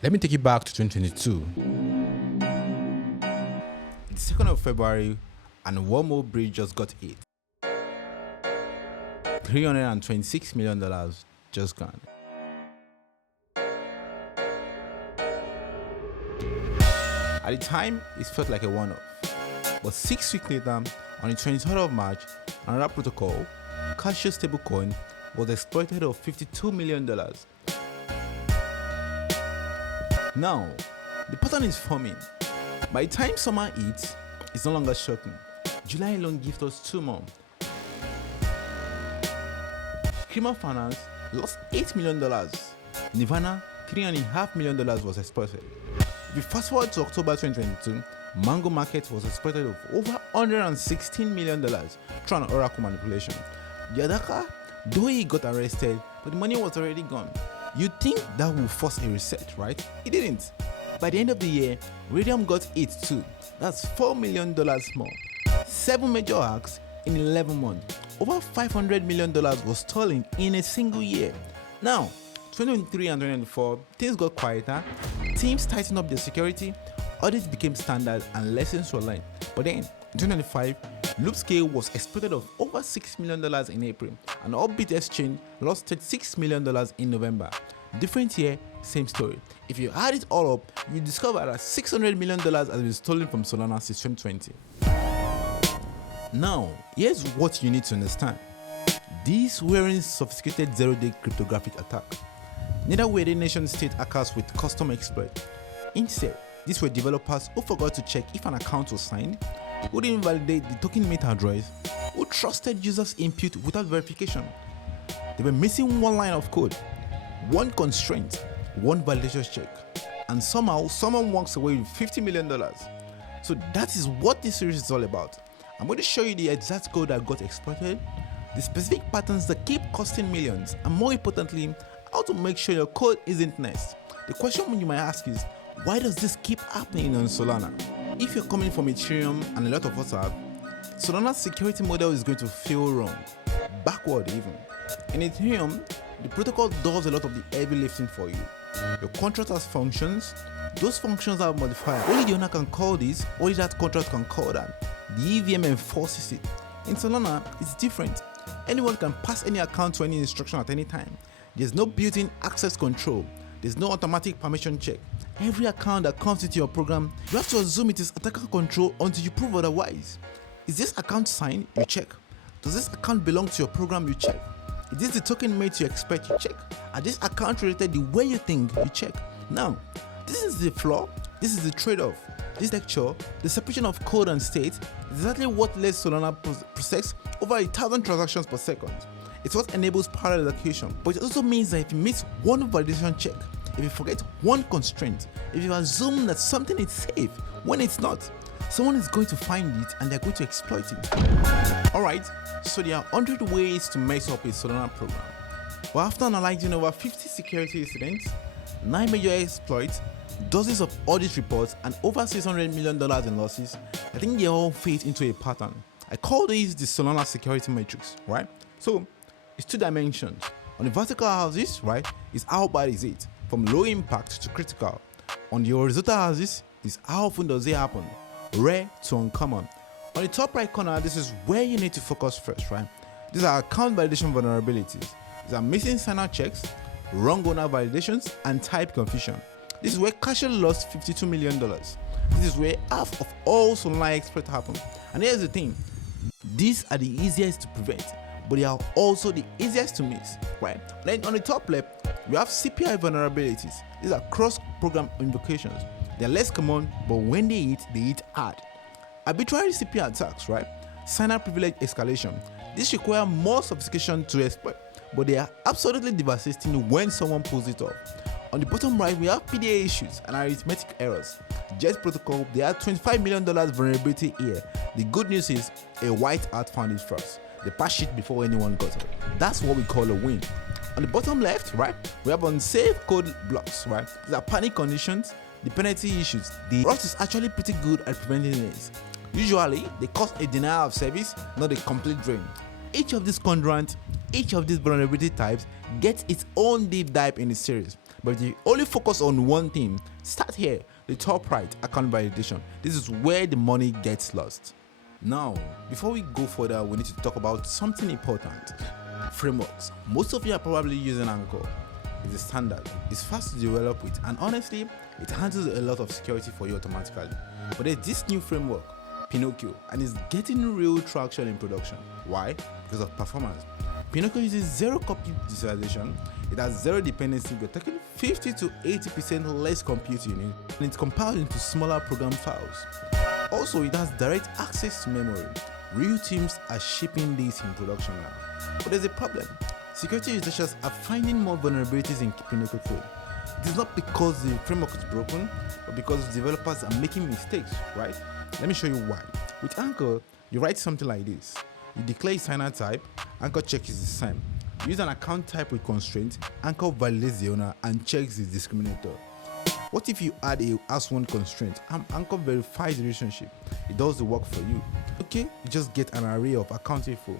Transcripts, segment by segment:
Let me take you back to 2022. It's 2nd of February and Walmart Bridge just got hit. $326 million just gone. At the time, it felt like a one-off. But 6 weeks later, on the 23rd of March, another protocol, Casio stablecoin, was exploited of $52 million. Now, the pattern is forming. By the time summer hits, it's no longer shocking. July alone gives us 2 more. Creamer Finance lost $8 million. Nirvana, $3.5 million was exploited. If you fast forward to October 2022, Mango Market was exploited of over $116 million through an oracle manipulation. Yadaka, though he got arrested, but the money was already gone. You'd think that would force a reset, right? It didn't. By the end of the year, Radium got hit too. That's $4 million more. 7 major hacks in 11 months. Over $500 million was stolen in a single year. Now, 2023 and 2024, things got quieter, teams tightened up their security, audits became standard and lessons were learned. But then, in 2025, Loopscale was exploited of over $6 million in April, and Upbit Exchange lost $36 million in November. Different year, same story. If you add it all up, you discover that $600 million has been stolen from Solana since 2020. Now, here's what you need to understand. These weren't sophisticated zero-day cryptographic attacks. Neither were they nation-state hackers with custom exploit. Instead, these were developers who forgot to check if an account was signed, who didn't validate the token meta address, who trusted users' input without verification. They were missing one line of code, one constraint, one validation check, and somehow someone walks away with $50 million. So that is what this series is all about. I'm going to show you the exact code that got exploited, the specific patterns that keep costing millions, and more importantly, how to make sure your code isn't next. The question you might ask is, why does this keep happening on Solana? If you're coming from Ethereum, and a lot of us have, Solana's security model is going to feel wrong, backward even. In Ethereum, the protocol does a lot of the heavy lifting for you. Your contract has functions, those functions are modified. Only the owner can call this, only that contract can call that. The EVM enforces it. In Solana, it's different. Anyone can pass any account to any instruction at any time. There's no built-in access control. There's no automatic permission check. Every account that comes into your program, you have to assume it is attacker control until you prove otherwise. Is this account signed? You check. Does this account belong to your program? You check. Is this the token mate you expect? You check. Are this account related the way you think? You check. Now, this is the flaw. This is the trade-off. This lecture, the separation of code and state, is exactly what lets Solana process over 1,000 transactions per second. It's what enables parallel execution, but it also means that if you miss one validation check, if you forget one constraint, if you assume that something is safe when it's not, someone is going to find it and they're going to exploit it. Alright, so there are 100 ways to mess up a Solana program. But after analyzing over 50 security incidents, 9 major exploits, dozens of audit reports, and over $600 million in losses, I think they all fit into a pattern. I call these the Solana security matrix, right? So, it's 2 dimensions. On the vertical axis, right, is how bad is it, from low impact to critical. On the horizontal axis is how often does it happen, rare to uncommon. On the top right corner, this is where you need to focus first, right? These are account validation vulnerabilities. These are missing signer checks, wrong owner validations, and type confusion. This is where Casio lost $52 million. This is where half of all Solana exploits happen. And here's the thing, these are the easiest to prevent, but they are also the easiest to miss, right? Then on the top left, we have CPI vulnerabilities. These are cross-program invocations. They're less common, but when they hit hard. Arbitrary CPI attacks, right? Signer privilege escalation. These require more sophistication to exploit, but they are absolutely devastating when someone pulls it off. On the bottom right, we have PDA issues and arithmetic errors. Jet Protocol, they had $25 million vulnerability here. The good news is a white hat found it first. They patched it before anyone got it. That's what we call a win. On the bottom left, right, we have unsafe code blocks, right? These are panic conditions, dependency issues. The Rust is actually pretty good at preventing this. Usually, they cause a denial of service, not a complete drain. Each of these conduits, each of these vulnerability types gets its own deep dive in the series. But if you only focus on one thing, start here, the top right, account validation. This is where the money gets lost. Now, before we go further, we need to talk about something important. Frameworks. Most of you are probably using Anchor. It's a standard, it's fast to develop with, and honestly, it handles a lot of security for you automatically. But there's this new framework, Pinocchio, and it's getting real traction in production. Why? Because of performance. Pinocchio uses zero copy utilization, it has zero dependency, we're talking 50 to 80% less compute unit, and it's compiled into smaller program files. Also, it has direct access to memory. Real teams are shipping this in production now. But there's a problem. Security researchers are finding more vulnerabilities in Pinocchio code. It is not because the framework is broken, but because developers are making mistakes, right? Let me show you why. With Anchor, you write something like this. You declare a signer type, Anchor checks the sign. Use an account type with constraint, Anchor validates the owner and checks the discriminator. What if you add a as1 constraint and Anchor verifies the relationship? It does the work for you. Okay, you just get an array of account info.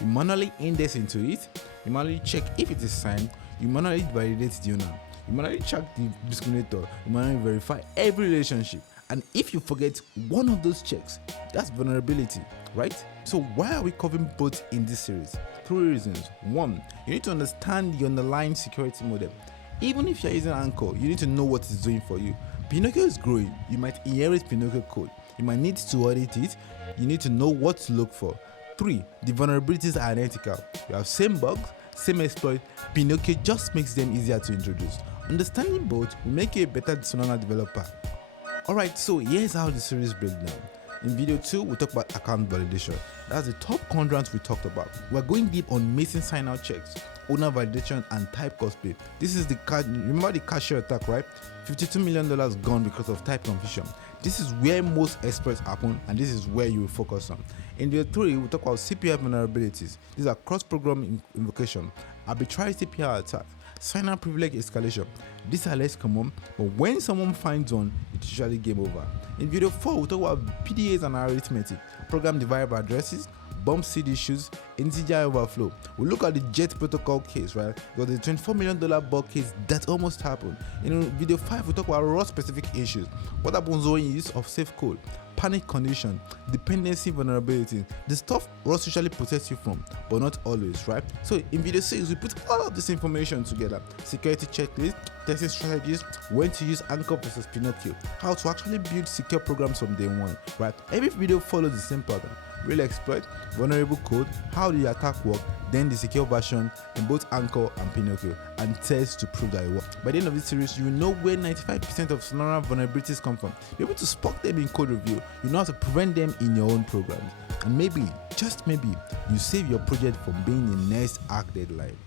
You manually index into it, you manually check if it is signed, you manually validate the owner, you manually check the discriminator, you manually verify every relationship. And if you forget one of those checks, that's vulnerability, right? So why are we covering both in this series? 3 reasons. 1, you need to understand the underlying security model. Even if you're using Anchor, you need to know what it's doing for you. Pinocchio is growing, you might inherit Pinocchio code, you might need to audit it, you need to know what to look for. 3, the vulnerabilities are identical. You have same bugs, same exploit. Pinocchio just makes them easier to introduce. Understanding both will make you a better Sonana developer. Alright, so here's how the series breaks down. In video 2, we talk about account validation. That's the top quadrants we talked about. We're going deep on missing sign-out checks, owner validation, and type cosplay. This is remember the cashier attack, right? $52 million gone because of type confusion. This is where most exploits happen, and this is where you will focus on. In video 3, we talk about CPI vulnerabilities. These are cross-program invocation, arbitrary CPI attack, sign-out privilege escalation. These are less common, but when someone finds one, it's usually game over. In video 4, we talk about PDAs and arithmetic, program divided addresses, bump seed issues, integer overflow. We look at the JET protocol case, right? Got the $24 million bug case that almost happened. In video 5, we talk about raw specific issues. What happens when you use of safe code, panic condition, dependency vulnerability, the stuff Rust usually protects you from, but not always, right? So in video 6, we put all of this information together. Security checklist, testing strategies, when to use Anchor versus Pinocchio, how to actually build secure programs from day one, right? Every video follows the same pattern. Real exploit, vulnerable code, how the attack work, then the secure version in both Anchor and Pinocchio, and tests to prove that it works. By the end of this series, you will know where 95% of Sonana vulnerabilities come from. You're able to spot them in code review, you know how to prevent them in your own programs, and maybe, just maybe, you save your project from being the next arc deadline.